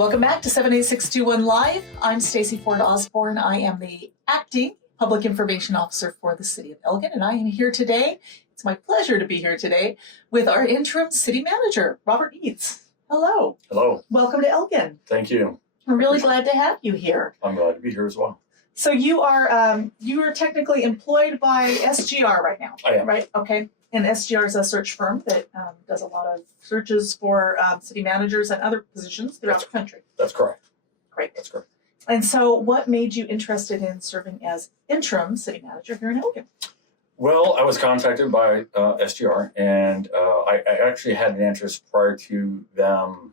Welcome back to 78621 Live. I'm Stacey Ford Osborne. I am the acting Public Information Officer for the City of Elgin, and I am here today. It's my pleasure to be here today with our Interim City Manager, Robert Eads. Hello. Hello. Welcome to Elgin. Thank you. I'm really glad to have you here. I'm glad to be here as well. So you are technically employed by SGR right now. I am. Right? Okay. And SGR is a search firm that does a lot of searches for city managers and other positions throughout the country. That's correct. Great. That's correct. And so what made you interested in serving as interim city manager here in Elgin? Well, I was contacted by SGR, and I actually had an interest prior to them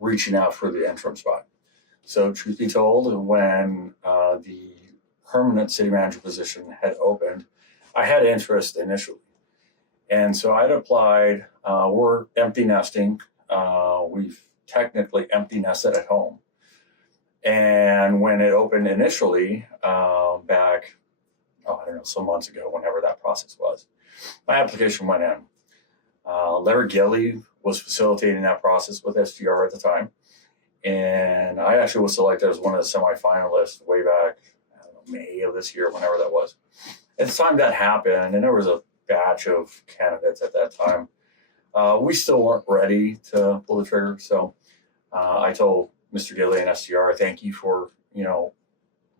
reaching out for the interim spot. So truth be told, when the permanent city manager position had opened, I had interest initially. And so I'd applied. We're empty nesting. We've technically empty nested at home. And when it opened initially, back, some months ago, whenever that process was, my application went in. Larry Gilly was facilitating that process with SGR at the time. And I actually was selected as one of the semifinalists way back, May of this year, whenever that was. At the time that happened, and there was a batch of candidates at that time, we still weren't ready to pull the trigger. So I told Mr. Gilly and SGR, thank you for,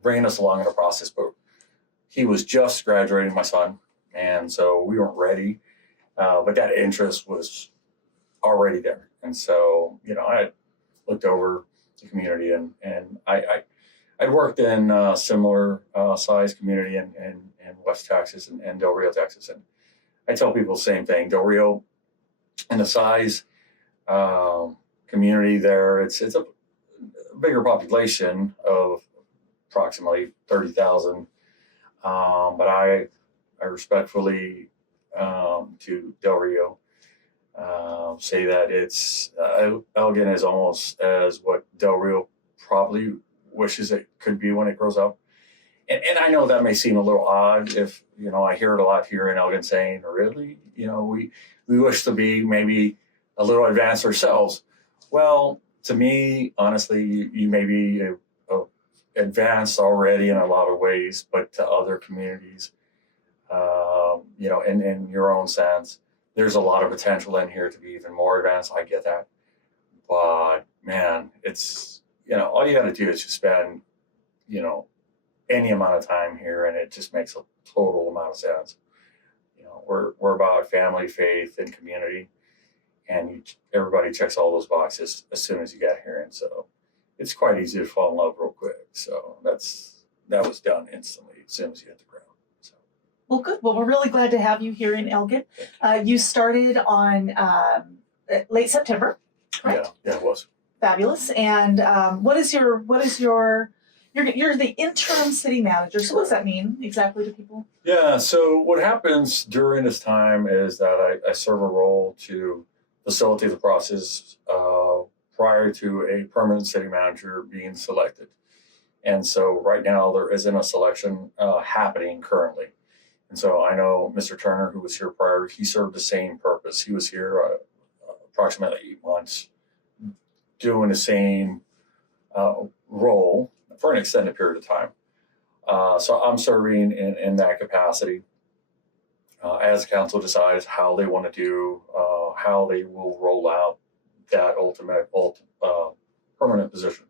bringing us along in the process. But he was just graduating, my son, and so we weren't ready. But that interest was already there. And so, I looked over the community, and I'd worked in a similar size community in West Texas and Del Rio, Texas. And I tell people the same thing. Del Rio and the size community there, it's a bigger population of approximately 30,000. But I respectfully to Del Rio say that it's Elgin is almost as what Del Rio probably wishes it could be when it grows up. And I know that may seem a little odd if, I hear it a lot here in Elgin saying, really, we wish to be maybe a little advanced ourselves. Well, to me, honestly, you may be advanced already in a lot of ways, but to other communities, in your own sense, there's a lot of potential in here to be even more advanced. I get that. But man, it's, all you got to do is just spend, any amount of time here, and it just makes a total amount of sense. We're about family, faith, and community, and everybody checks all those boxes as soon as you get here, and so it's quite easy to fall in love real quick. So that was done instantly as soon as you hit the ground. So. Well, good. Well, we're really glad to have you here in Elgin. You started on late September, correct? Yeah, it was. Fabulous. And you're the interim city manager. So what does that mean exactly to people? Yeah, so what happens during this time is that I serve a role to facilitate the process prior to a permanent city manager being selected. And so right now there isn't a selection happening currently. And so I know Mr. Turner, who was here prior, he served the same purpose. He was here approximately 8 months doing the same role for an extended period of time. So I'm serving in that capacity as council decides how they want to do, how they will roll out that ultimate permanent position.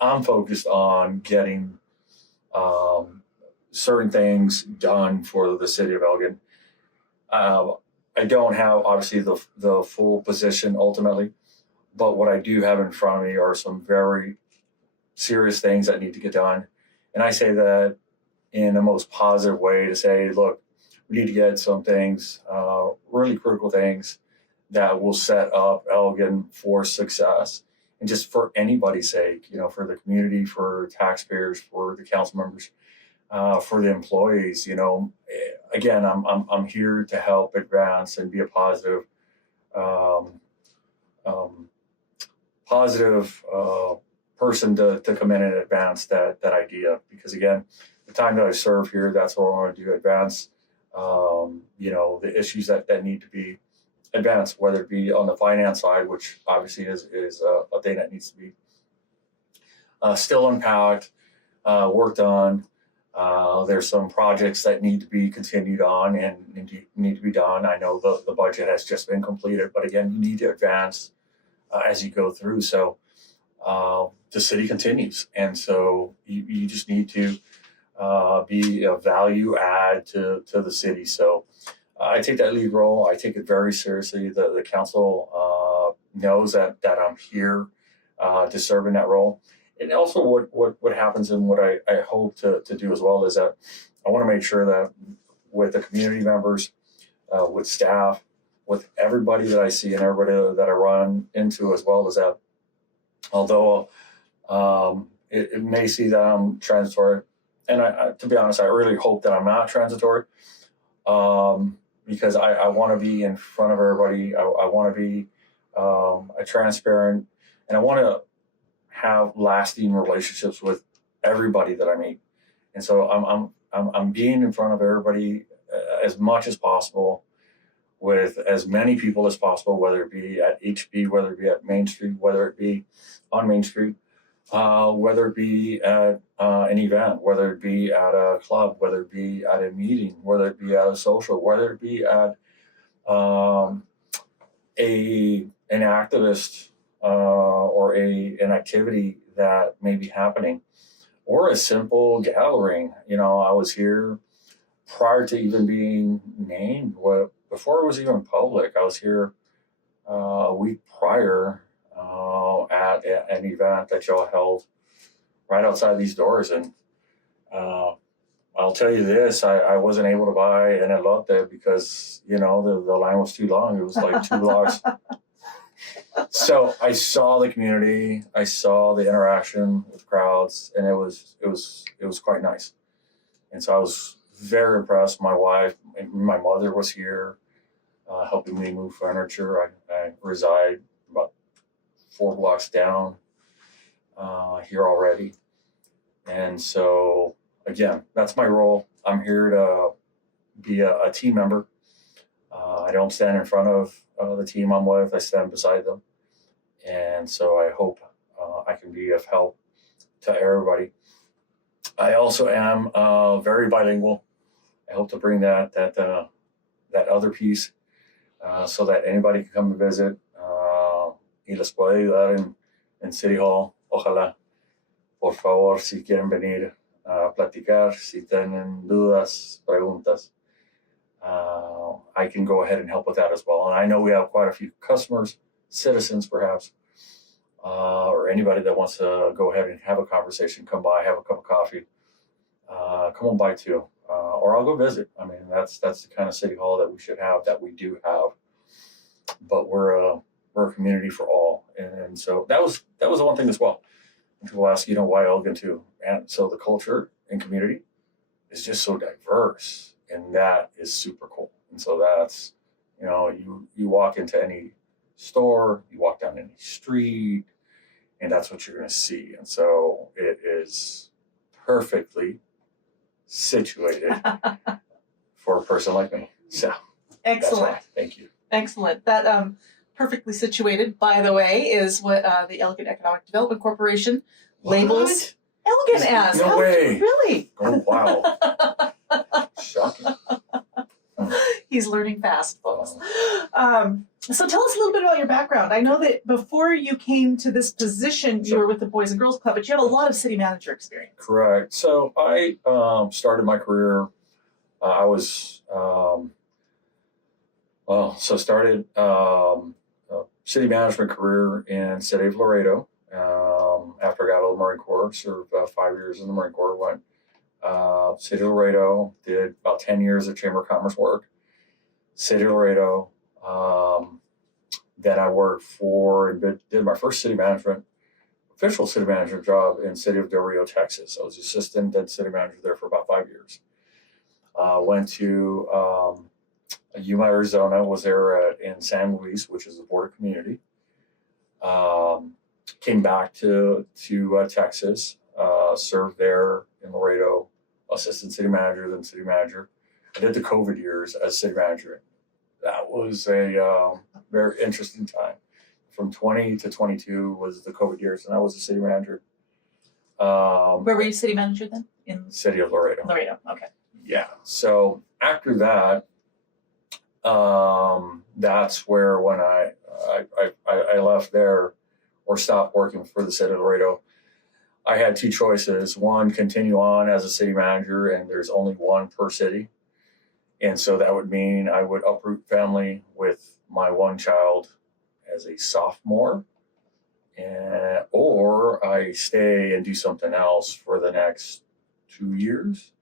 I'm focused on getting certain things done for the city of Elgin. I don't have obviously the full position ultimately, but what I do have in front of me are some very serious things that need to get done. And I say that in the most positive way to say, look, we need to get some things, really critical things that will set up Elgin for success. And just for anybody's sake, for the community, for taxpayers, for the council members, for the employees, again, I'm here to help advance and be a positive person to come in and advance that idea. Because again, the time that I serve here, that's what I want to do, advance, the issues that need to be advanced, whether it be on the finance side, which obviously is a thing that needs to be still unpacked, worked on. There's some projects that need to be continued on and need to be done. I know the budget has just been completed, but again, you need to advance as you go through. So the city continues. And so you just need to be a value add to the city. So I take that lead role. I take it very seriously. The council knows that I'm here to serve in that role. And also what happens and what I hope to do as well is that I want to make sure that with the community members, with staff, with everybody that I see and everybody that I run into as well, is that although it may see that I'm transitory, and I, to be honest, I really hope that I'm not transitory, because I want to be in front of everybody. I want to be a transparent, and I want to have lasting relationships with everybody that I meet. And so I'm being in front of everybody as much as possible, with as many people as possible, whether it be at HB, whether it be at Main Street, whether it be on Main Street, whether it be at an event, whether it be at a club, whether it be at a meeting, whether it be at a social, whether it be at an activist or an activity that may be happening, or a simple gathering. You know, I was here prior to even being named. Before it was even public, I was here a week prior at an event that y'all held right outside these doors. And I'll tell you this, I wasn't able to buy an elote because, you know, the line was too long. It was like 2 blocks. So I saw the community, I saw the interaction with crowds, and it was quite nice. And so I was very impressed. My wife, my mother was here, helping me move furniture. I reside about 4 blocks down here already. And so again, that's my role. I'm here to be a team member. I don't stand in front of the team I'm with. I stand beside them. And so I hope I can be of help to everybody. I also am very bilingual. I hope to bring that other piece so that anybody can come and visit. Y les puedo ayudar en City Hall. Ojalá. Por favor, si quieren venir a platicar, si tienen dudas, preguntas, I can go ahead and help with that as well. And I know we have quite a few customers, citizens perhaps, or anybody that wants to go ahead and have a conversation, come by, have a cup of coffee, come on by too, or I'll go visit. I mean, that's the kind of city hall that we should have, that we do have. But we're a community for all, and so that was the one thing as well. People ask, you know, why Elgin too? And so the culture and community is just so diverse, and that is super cool. And so that's, you know, you walk into any store, you walk down any street, and that's what you're going to see. And so it is perfectly situated for a person like me. So Excellent. Thank you. Excellent. That perfectly situated, by the way, is what the Elgin Economic Development Corporation labels Elgin as. No way. Really? Oh, wow. Shocking. He's learning fast, folks. So tell us a little bit about your background. I know that before you came to this position, you were with the Boys and Girls Club, but you have a lot of city manager experience. Correct. So I started my career, I was, started city management career in City of Laredo. After I got out of the Marine Corps, served 5 years in the Marine Corps, went City of Laredo, did about 10 years of Chamber of Commerce work. City of Laredo, then I worked did my first official city management job in City of Del Rio, Texas. I was assistant then city manager there for about 5 years. Went to Yuma, Arizona, was there in San Luis, which is a border community. Came back to Texas, served there in Laredo, assistant city manager, then city manager. I did the COVID years as city manager. That was a very interesting time. From 20 to 22 was the COVID years, and I was a city manager. Where were you city manager then? In City of Laredo. Laredo. Okay. Yeah. So after that, that's where when I left there or stopped working for the city of Laredo, I had two choices. One, continue on as a city manager, and there's only one per city. And so that would mean I would uproot family with my one child as a sophomore, or I stay and do something else for the next 2 years.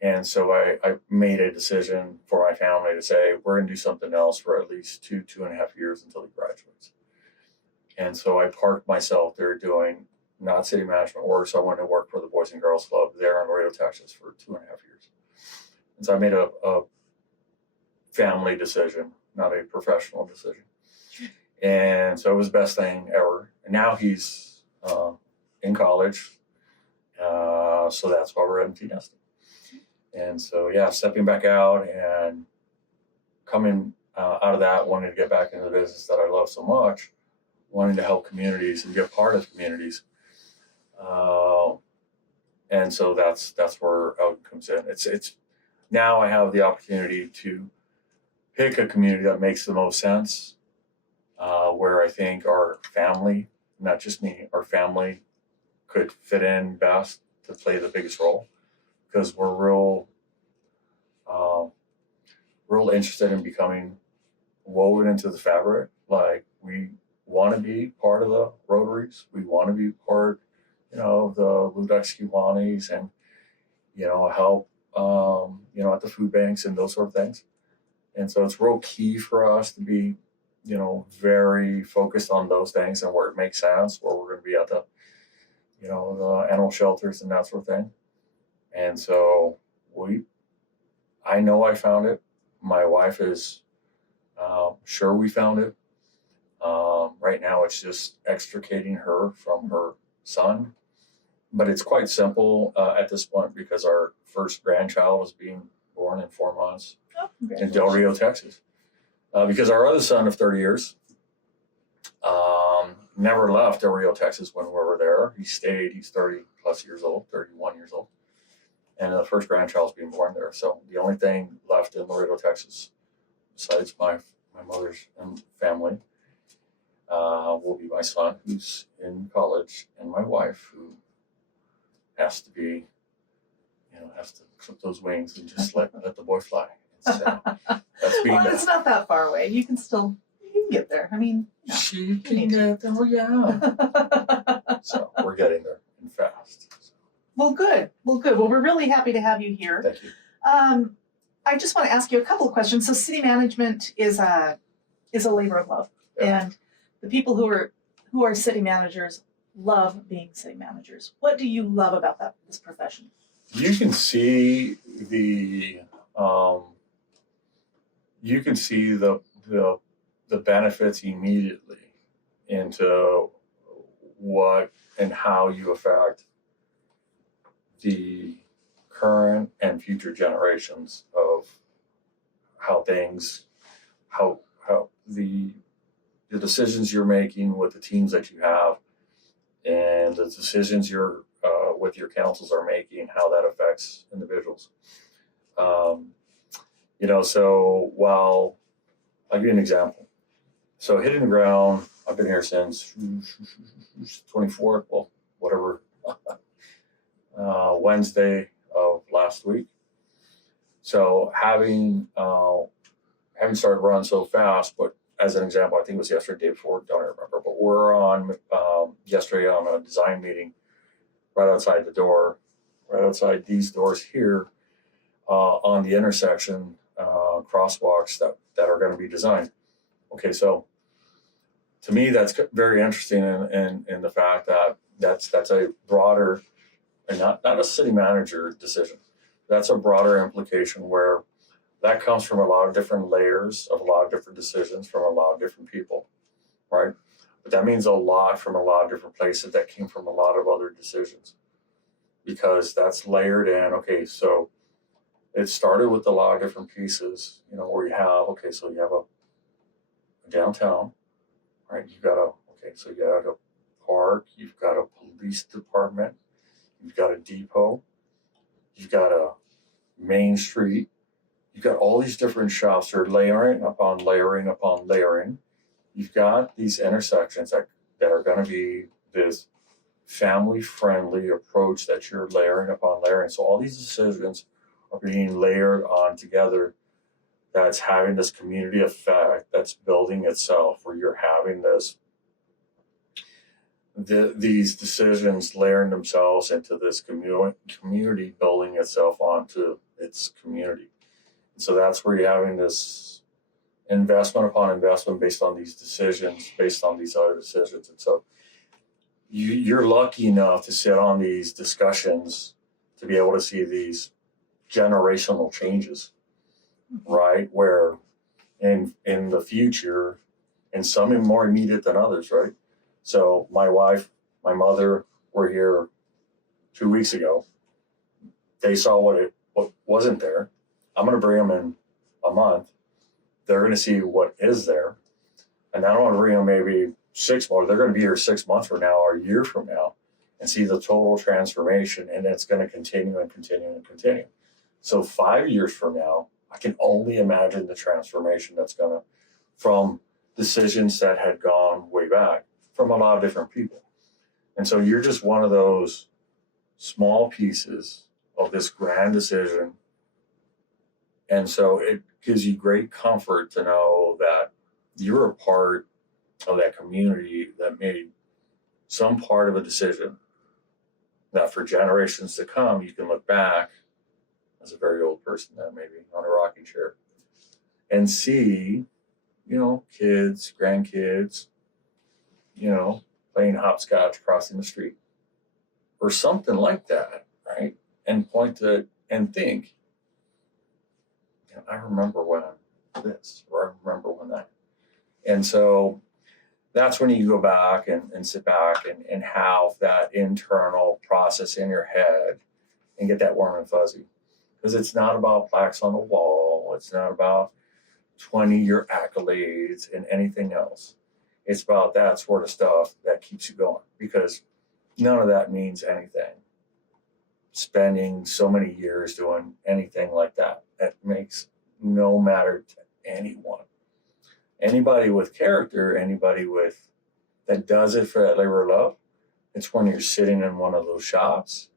And so I made a decision for my family to say, we're going to do something else for at least 2.5 years until he graduates. And so I parked myself there doing not city management work. So I went to work for the Boys and Girls Club there in Laredo, Texas for 2.5 years. And so I made a family decision, not a professional decision. And so it was the best thing ever. And now he's in college. So that's why we're empty nesting. And so, yeah, stepping back out and coming out of that, wanting to get back into the business that I love so much, wanting to help communities and be a part of communities. And so that's where Elgin comes in. It's now I have the opportunity to pick a community that makes the most sense, where I think our family, not just me, our family could fit in best to play the biggest role, because we're real interested in becoming woven into the fabric. Like, we want to be part of the Rotaries. We want to be part, of the Ludex Kiwanis, and, help, at the food banks and those sort of things. And so it's real key for us to be, very focused on those things and where it makes sense, where we're going to be at the, the animal shelters and that sort of thing. And so I know I found it. My wife is sure we found it. Right now it's just extricating her from her son. But it's quite simple at this point, because our first grandchild was being born in 4 months in Del Rio, Texas. Because our other son of 30 years never left Del Rio, Texas when we were there. He stayed. He's 30 plus years old, 31 years old. And the first grandchild's being born there. So the only thing left in Laredo, Texas, besides my mother's and family, will be my son, who's in college, and my wife, who has to be, has to clip those wings and just let the boy fly. So that's being well, it's not that far away. You can get there. I mean, she can get there. Yeah. So we're getting there and fast. So. Well, good. Well, we're really happy to have you here. Thank you. I just want to ask you a couple of questions. So, city management is a labor of love, and the people who are city managers love being city managers. What do you love about this profession? You can see the benefits immediately into what and how you affect the current and future generations of how the decisions you're making with the teams that you have, and the decisions you're with your councils are making, how that affects individuals. So while I'll give you an example. So hitting the ground, I've been here since 24th, well, whatever, Wednesday of last week. So having started running so fast, but as an example, I think it was yesterday, day before, don't remember, but we're on yesterday on a design meeting right outside these doors here, on the intersection, crosswalks that are going to be designed. Okay, so to me, that's very interesting in the fact that that's a broader, and not a city manager decision. That's a broader implication where that comes from a lot of different layers of a lot of different decisions from a lot of different people, right? But that means a lot from a lot of different places that came from a lot of other decisions, because that's layered in. Okay, so it started with a lot of different pieces, where you have a downtown, right? You got a park, you've got a police department, you've got a depot, you've got a main street, you've got all these different shops that are layering upon layering upon layering. You've got these intersections that are going to be this family-friendly approach that you're layering upon layering. So all these decisions are being layered on together. That's having this community effect that's building itself, where you're having these decisions layering themselves into this community building itself onto its community. And so that's where you're having this investment upon investment based on these decisions, based on these other decisions. And so you're lucky enough to sit on these discussions to be able to see these generational changes, right? Where in the future, and some are more immediate than others, right? So my wife, my mother were here 2 weeks ago. They saw what wasn't there. I'm going to bring them in a month. They're going to see what is there. And I don't want to bring them maybe 6 more. They're going to be here 6 months from now or a year from now and see the total transformation. And it's going to continue and continue and continue. So 5 years from now, I can only imagine the transformation that's going to, from decisions that had gone way back from a lot of different people. And so you're just one of those small pieces of this grand decision. And so it gives you great comfort to know that you're a part of that community that made some part of a decision that for generations to come, you can look back as a very old person then maybe on a rocking chair and see, kids, grandkids, playing hopscotch crossing the street or something like that, right? And point to it and think, I remember when this, or I remember when that. And so that's when you go back and sit back and have that internal process in your head and get that warm and fuzzy. Because it's not about plaques on the wall. It's not about 20-year accolades and anything else. It's about that sort of stuff that keeps you going, because none of that means anything. Spending so many years doing anything like that makes no matter to anyone. Anybody with character, anybody that does it for that labor of love, it's when you're sitting in one of those shops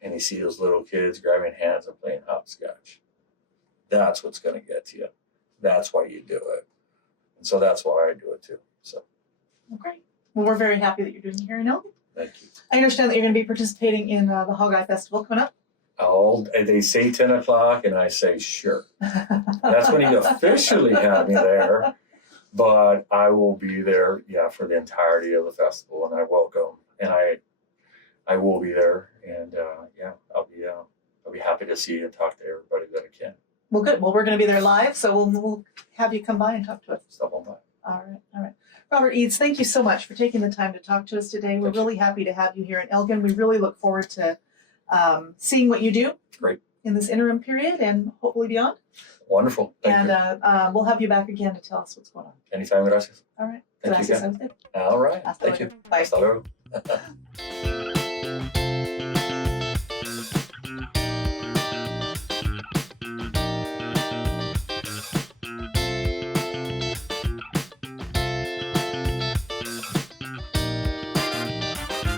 and you see those little kids grabbing hands and playing hopscotch. That's what's going to get to you. That's why you do it. And so that's why I do it too. So. Okay. Well, we're very happy that you're doing it here in Elgin. Thank you. I understand that you're going to be participating in the Hogeye Festival coming up. They say 10 o'clock and I say, sure. That's when you officially have me there. But I will be there, for the entirety of the festival, and I welcome, and I will be there, and I'll be happy to see and talk to everybody that I can. Well, good. Well, we're going to be there live, so we'll have you come by and talk to us. Stop on by. All right. Robert Eads, thank you so much for taking the time to talk to us today. We're really happy to have you here in Elgin. We really look forward to seeing what you do. Great. In this interim period and hopefully beyond. Wonderful. Thank you. We'll have you back again to tell us what's going on. Anytime, gracias. All right. Thank you again. Sounds good. All right. Hasta Thank luego. you. Bye. Hasta luego.